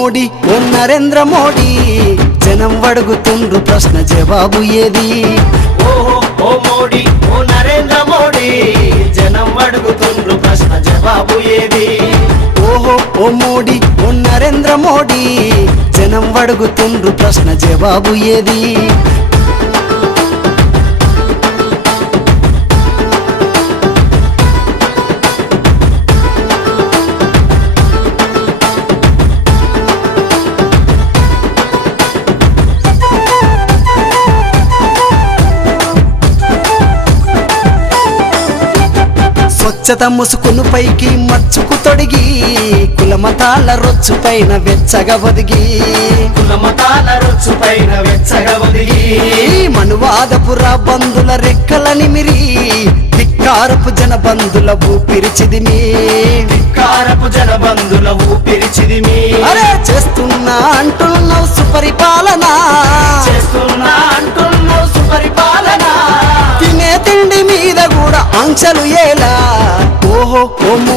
నరేంద్ర మోడీ. జనం అడుగుతుండ్రు ప్రశ్న జవాబు ఏది? ఓహో ఓ మోడీ ఓ నరేంద్ర మోడీ. జనం అడుగుతుండ్రు ప్రశ్న జవాబు ఏది? ఓహో ఓ మోడీ ఓ నరేంద్ర మోడీ. జనం అడుగుతుండ్రు ప్రశ్న జవాబు ఏది? స్వచ్ఛత ముసుకును పైకి మచ్చుకు తొడిగి కులమతాల రొచ్చు పైన వెచ్చగా ఒదిగి కుల మతాల రుచు పైన వెచ్చగా ఒదిగి మనువాదపుర బంధుల రెక్కల నిమిరి ధిక్కారపు జన బంధుల ఊపిరిచిదిమి. జనబంధుల ఊపిరిచిదిమి. అరే చేస్తున్నా అంటున్నావు సుపరిపాలన చేస్తున్నా అంటున్నావు సుపరిపాలన. తినే తిండి మీద కూడా ఆంక్షలు ఏలా?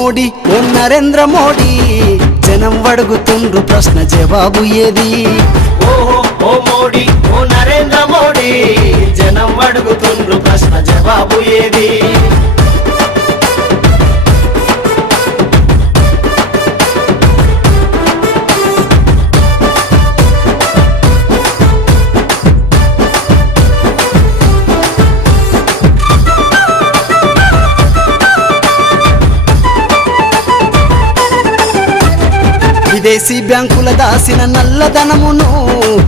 మోడీ ఓ నరేంద్ర మోడీ. జనం అడుగుతుండ్రు ప్రశ్న జవాబు ఏది? ఓహో ఓ మోడీ ఓ నరేంద్ర మోడీ. జనం అడుగుతుండ్రు ప్రశ్న జవాబు ఏది? విదేశీ బ్యాంకుల దాసిన నల్లధనమును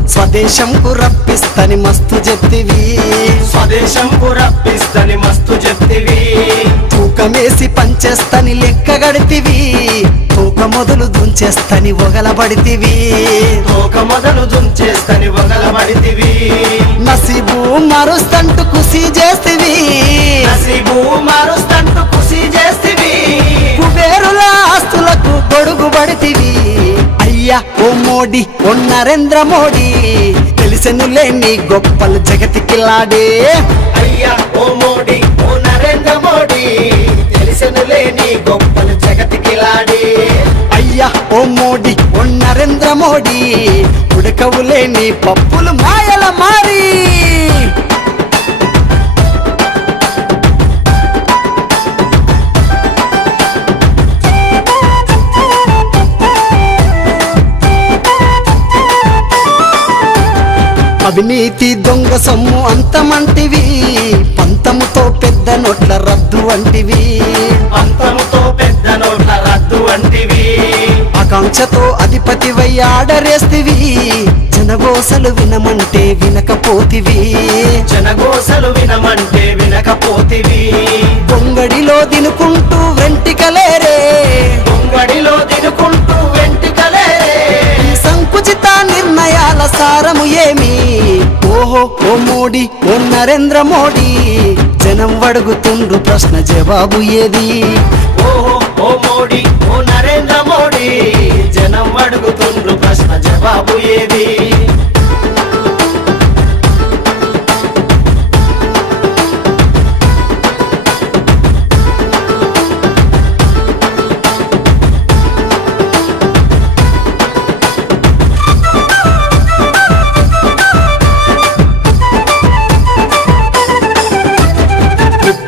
స్వదేశంకు రప్పిస్తని మస్తు చెప్తివి స్వదేశం రప్పిస్తని మస్తు చెప్తివి తూకమేసి పంచేస్తని లెక్క గడితివి. తూక మొదలు దుంచేస్తని ఒగలబడితివి. తోక మొదలు దుంచేస్తని వగలబడితివి నసీబు మరుస్తంటు కుసి చేస్తివి మోడీ ఓ నరేంద్ర మోడీ తెలిసెను లేని గొప్పలు జగతికి లాడే అయ్యా ఓ మోడీ ఓ నరేంద్ర మోడీ తెలిసెను లేని గొప్పలు జగతికి లాడి అయ్యా ఓ మోడీ ఓ నరేంద్ర మోడీ ఉడకవు లేని పప్పులు మాయల మారి. అవినీతి దొంగ సొమ్ము అంతమంటివి. పంతముతో పెద్ద నోట్ల రద్దు అంటివి పంతముతో పెద్ద నోట్ల రద్దు వంటివి. ఆకాంక్షతో అధిపతివై ఆడరేస్తివి. జనగోసలు వినమంటే వినకపోతివి. జనగోసలు వినమంటే వినకపోతివి. బొంగడిలో దినుకుంటూ వెంటికలేరే. పొంగడిలో తినుకుంటూ వెంటికలే ఈ సంకుచిత నిర్ణయాల సారము ఏమి? ఓహో ఓ మోడీ ఓ నరేంద్ర మోడీ. జనం అడుగుతుండ్రు ప్రశ్న జవాబు ఏది? ఓహో ఓ మోడీ ఓ నరేంద్ర మోడీ. జనం అడుగుతుండ్రు ప్రశ్న జవాబు ఏది?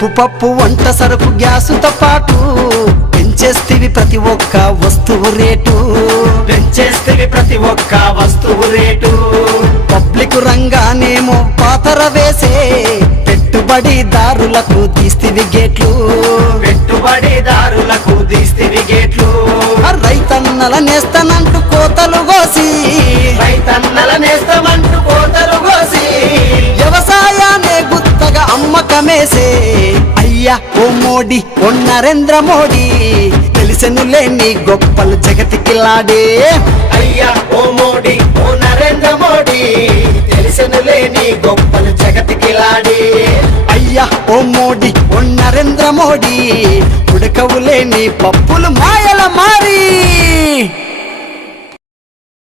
ఉప్పు పప్పు వంట సరుకు గ్యాసుతో పాటు పెంచేస్తివి ప్రతి ఒక్క వస్తువు రేటు. పెంచేస్తే ప్రతి ఒక్క వస్తువు రేటు. పబ్లిక్ రంగానేమో పాతర వేసే పెట్టుబడిదారులకు తీస్తివి గేట్లు. పెట్టుబడిదారులకు తీస్తివి గేట్లు. రైతన్నల నేస్తనంటూ కోతలు కోసి రైతన్నల నేస్తమంటూ కోతలు కోసి అమ్మకమేసే అయ్యా ఓ మోడీ ఓ నరేంద్ర మోడీ. తెలిసెను లేని గొప్పలు జగతికి లాడే అయ్యా ఓ మోడీ ఓ నరేంద్ర మోడీ. తెలిసెను లేని గొప్పలు జగతికి లాడే అయ్యా ఓ మోడీ ఓ నరేంద్ర మోడీ. ఉడకవు లేని పప్పులు మాయల మారీ.